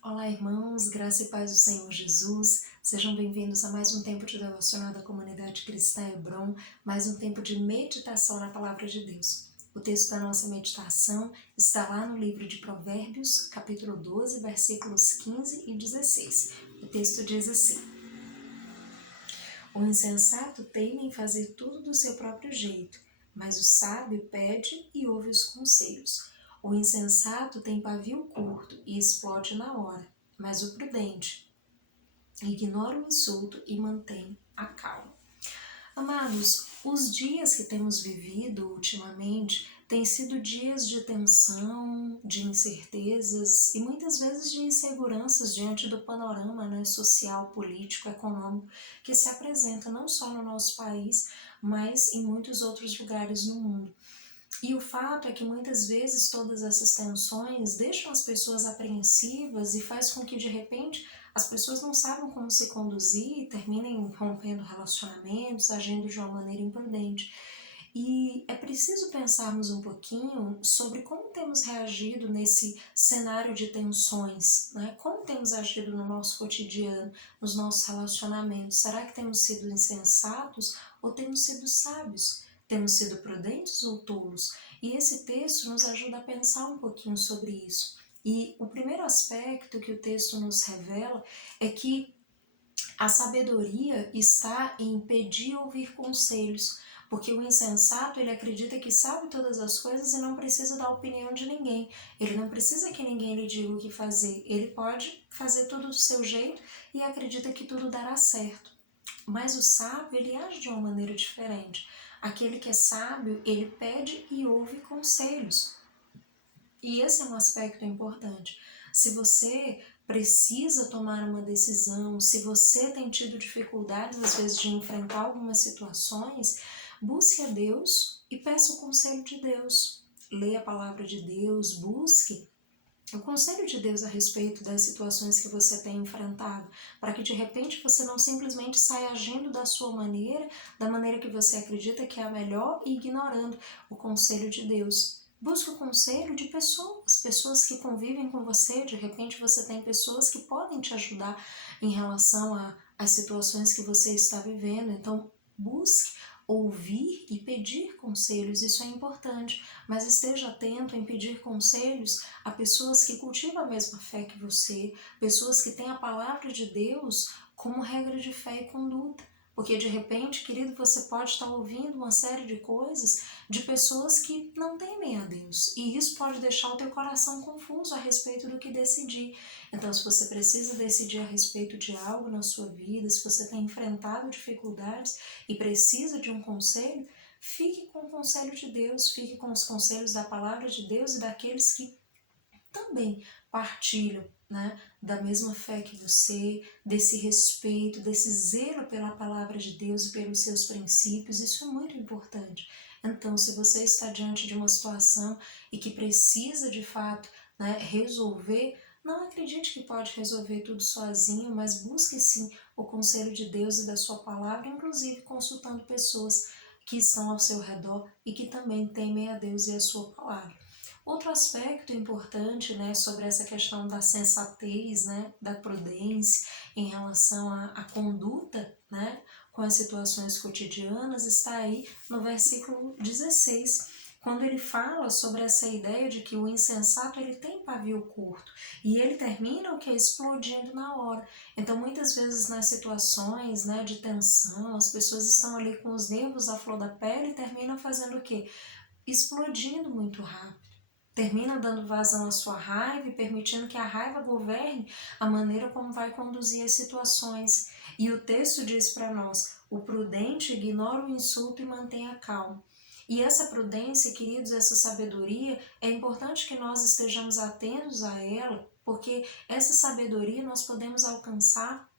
Olá, irmãos, graça e paz do Senhor Jesus. Sejam bem-vindos a mais um tempo de devocional da comunidade cristã Hebron, mais um tempo de meditação na palavra de Deus. O texto da nossa meditação está lá no livro de Provérbios, capítulo 12, versículos 15 e 16. O texto diz assim: O insensato teima em fazer tudo do seu próprio jeito, mas o sábio pede e ouve os conselhos. O insensato tem pavio curto e explode na hora, mas o prudente ignora o insulto e mantém a calma. Amados, os dias que temos vivido ultimamente têm sido dias de tensão, de incertezas e muitas vezes de inseguranças diante do panorama, social, político, econômico que se apresenta não só no nosso país, mas em muitos outros lugares no mundo. E o fato é que muitas vezes todas essas tensões deixam as pessoas apreensivas e faz com que de repente as pessoas não saibam como se conduzir e terminem rompendo relacionamentos, agindo de uma maneira imprudente. E é preciso pensarmos um pouquinho sobre como temos reagido nesse cenário de tensões, né? Como temos agido no nosso cotidiano, nos nossos relacionamentos. Será que temos sido insensatos ou temos sido sábios? Temos sido prudentes ou tolos? E esse texto nos ajuda a pensar um pouquinho sobre isso. E o primeiro aspecto que o texto nos revela é que a sabedoria está em pedir e ouvir conselhos, porque o insensato ele acredita que sabe todas as coisas e não precisa da opinião de ninguém. Ele não precisa que ninguém lhe diga o que fazer. Ele pode fazer tudo do seu jeito e acredita que tudo dará certo. Mas o sábio, ele age de uma maneira diferente. Aquele que é sábio, ele pede e ouve conselhos. E esse é um aspecto importante. Se você precisa tomar uma decisão, se você tem tido dificuldades às vezes de enfrentar algumas situações, busque a Deus e peça o conselho de Deus. Leia a palavra de Deus, busque o conselho de Deus a respeito das situações que você tem enfrentado, para que de repente você não simplesmente saia agindo da maneira que você acredita que é a melhor e ignorando o conselho de Deus. Busque o conselho de pessoas que convivem com você, de repente você tem pessoas que podem te ajudar em relação às situações que você está vivendo, então busque ouvir e pedir conselhos, isso é importante, mas esteja atento em pedir conselhos a pessoas que cultivam a mesma fé que você, pessoas que têm a palavra de Deus como regra de fé e conduta. Porque de repente, querido, você pode estar ouvindo uma série de coisas de pessoas que não temem a Deus. E isso pode deixar o teu coração confuso a respeito do que decidir. Então, se você precisa decidir a respeito de algo na sua vida, se você tem enfrentado dificuldades e precisa de um conselho, fique com o conselho de Deus, fique com os conselhos da palavra de Deus e daqueles que também partilham, da mesma fé que você, desse respeito, desse zelo pela palavra de Deus e pelos seus princípios. Isso é muito importante. Então, se você está diante de uma situação e que precisa de fato, resolver, não acredite que pode resolver tudo sozinho, mas busque sim o conselho de Deus e da sua palavra, inclusive consultando pessoas que estão ao seu redor e que também temem a Deus e a sua palavra. Outro aspecto importante, sobre essa questão da sensatez, da prudência em relação à conduta, com as situações cotidianas, está aí no versículo 16, quando ele fala sobre essa ideia de que o insensato ele tem pavio curto e ele termina o que é explodindo na hora. Então, muitas vezes nas situações, de tensão, as pessoas estão ali com os nervos à flor da pele e terminam fazendo o quê? Explodindo muito rápido. Termina dando vazão à sua raiva e permitindo que a raiva governe a maneira como vai conduzir as situações. E o texto diz para nós: o prudente ignora o insulto e mantém a calma. E essa prudência, queridos, essa sabedoria, é importante que nós estejamos atentos a ela, porque essa sabedoria nós podemos alcançar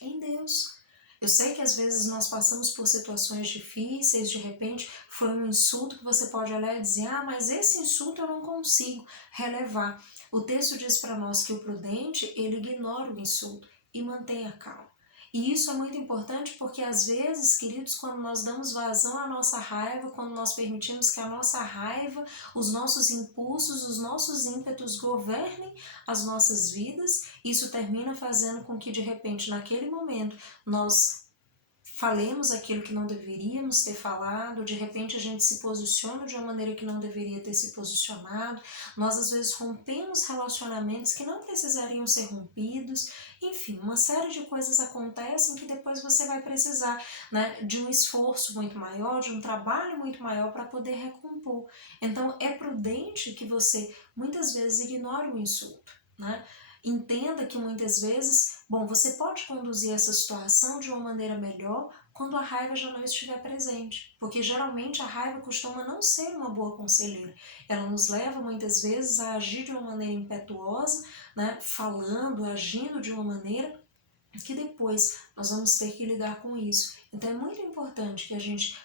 em Deus. Eu sei que às vezes nós passamos por situações difíceis, de repente foi um insulto que você pode olhar e dizer: ah, mas esse insulto eu não consigo relevar. O texto diz para nós que o prudente, ele ignora o insulto e mantém a calma. E isso é muito importante porque às vezes, queridos, quando nós damos vazão à nossa raiva, quando nós permitimos que a nossa raiva, os nossos impulsos, os nossos ímpetos governem as nossas vidas, isso termina fazendo com que de repente naquele momento nós falemos aquilo que não deveríamos ter falado, de repente a gente se posiciona de uma maneira que não deveria ter se posicionado, nós às vezes rompemos relacionamentos que não precisariam ser rompidos, enfim, uma série de coisas acontecem que depois você vai precisar, né, de um esforço muito maior, de um trabalho muito maior para poder recompor. Então é prudente que você muitas vezes ignore o insulto, né? Entenda que muitas vezes, bom, você pode conduzir essa situação de uma maneira melhor quando a raiva já não estiver presente, porque geralmente a raiva costuma não ser uma boa conselheira. Ela nos leva muitas vezes a agir de uma maneira impetuosa, né, falando, agindo de uma maneira que depois nós vamos ter que lidar com isso. Então é muito importante que a gente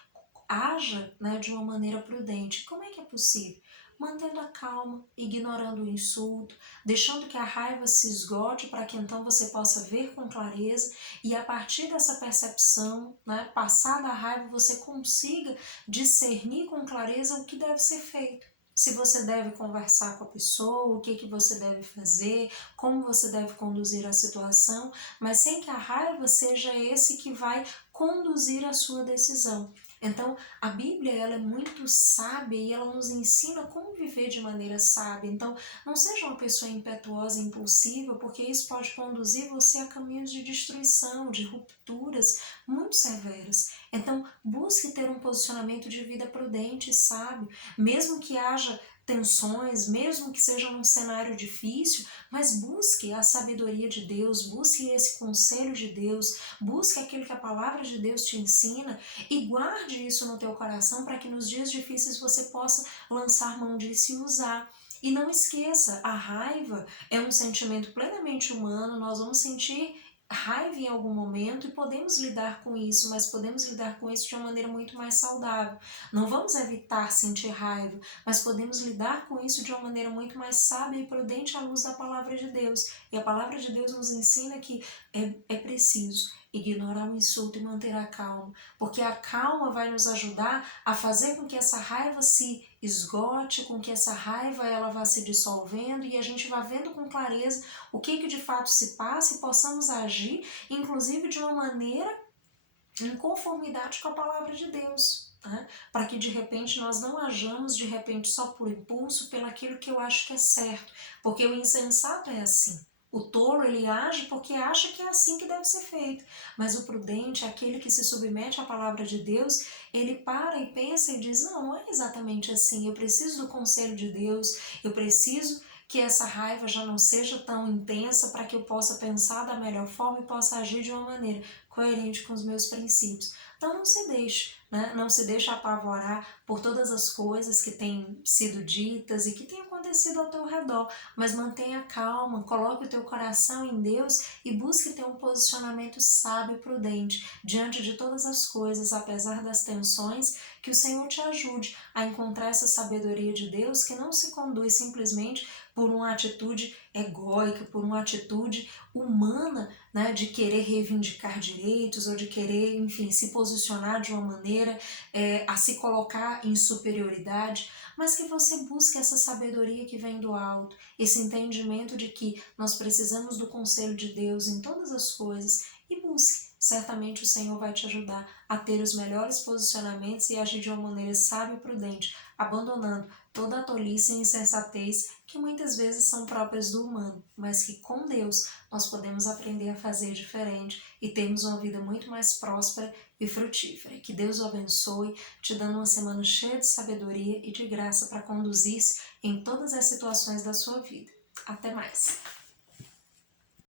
haja, né, de uma maneira prudente. Como é que é possível? Mantendo a calma, ignorando o insulto, deixando que a raiva se esgote para que então você possa ver com clareza e a partir dessa percepção, né, passada a raiva, você consiga discernir com clareza o que deve ser feito. Se você deve conversar com a pessoa, o que você deve fazer, como você deve conduzir a situação, mas sem que a raiva seja esse que vai conduzir a sua decisão. Então, a Bíblia ela é muito sábia e ela nos ensina como viver de maneira sábia. Então, não seja uma pessoa impetuosa e impulsiva, porque isso pode conduzir você a caminhos de destruição, de rupturas muito severas. Então, busque ter um posicionamento de vida prudente e sábio, mesmo que haja tensões, mesmo que seja num cenário difícil, mas busque a sabedoria de Deus, busque esse conselho de Deus, busque aquilo que a palavra de Deus te ensina e guarde isso no teu coração para que nos dias difíceis você possa lançar mão disso e usar. E não esqueça, a raiva é um sentimento plenamente humano, nós vamos sentir raiva em algum momento e podemos lidar com isso, mas podemos lidar com isso de uma maneira muito mais saudável. Não vamos evitar sentir raiva, mas podemos lidar com isso de uma maneira muito mais sábia e prudente à luz da palavra de Deus. E a palavra de Deus nos ensina que é preciso ignorar o insulto e manter a calma, porque a calma vai nos ajudar a fazer com que essa raiva se esgote, com que essa raiva ela vá se dissolvendo e a gente vá vendo com clareza o que de fato se passa e possamos agir, inclusive de uma maneira em conformidade com a palavra de Deus. Né? Para que de repente nós não hajamos de repente só por impulso, pelo aquilo que eu acho que é certo, porque o insensato é assim. O tolo ele age porque acha que é assim que deve ser feito, mas o prudente, aquele que se submete à palavra de Deus, ele para e pensa e diz, não, não é exatamente assim, eu preciso do conselho de Deus, eu preciso que essa raiva já não seja tão intensa para que eu possa pensar da melhor forma e possa agir de uma maneira coerente com os meus princípios. Então não se deixe, né? Não se deixe apavorar por todas as coisas que têm sido ditas e que têm acontecido ao teu redor, mas mantenha calma, coloque o teu coração em Deus e busque ter um posicionamento sábio e prudente diante de todas as coisas, apesar das tensões, que o Senhor te ajude a encontrar essa sabedoria de Deus que não se conduz simplesmente por uma atitude egóica, por uma atitude humana, né, de querer reivindicar direitos ou de querer, enfim, se posicionar de uma maneira a se colocar em superioridade, mas que você busque essa sabedoria que vem do alto, esse entendimento de que nós precisamos do conselho de Deus em todas as coisas e busque. Certamente o Senhor vai te ajudar a ter os melhores posicionamentos e agir de uma maneira sábia e prudente, abandonando toda a tolice e insensatez que muitas vezes são próprias do humano, mas que com Deus nós podemos aprender a fazer diferente e termos uma vida muito mais próspera e frutífera. Que Deus o abençoe, te dando uma semana cheia de sabedoria e de graça para conduzir-se em todas as situações da sua vida. Até mais!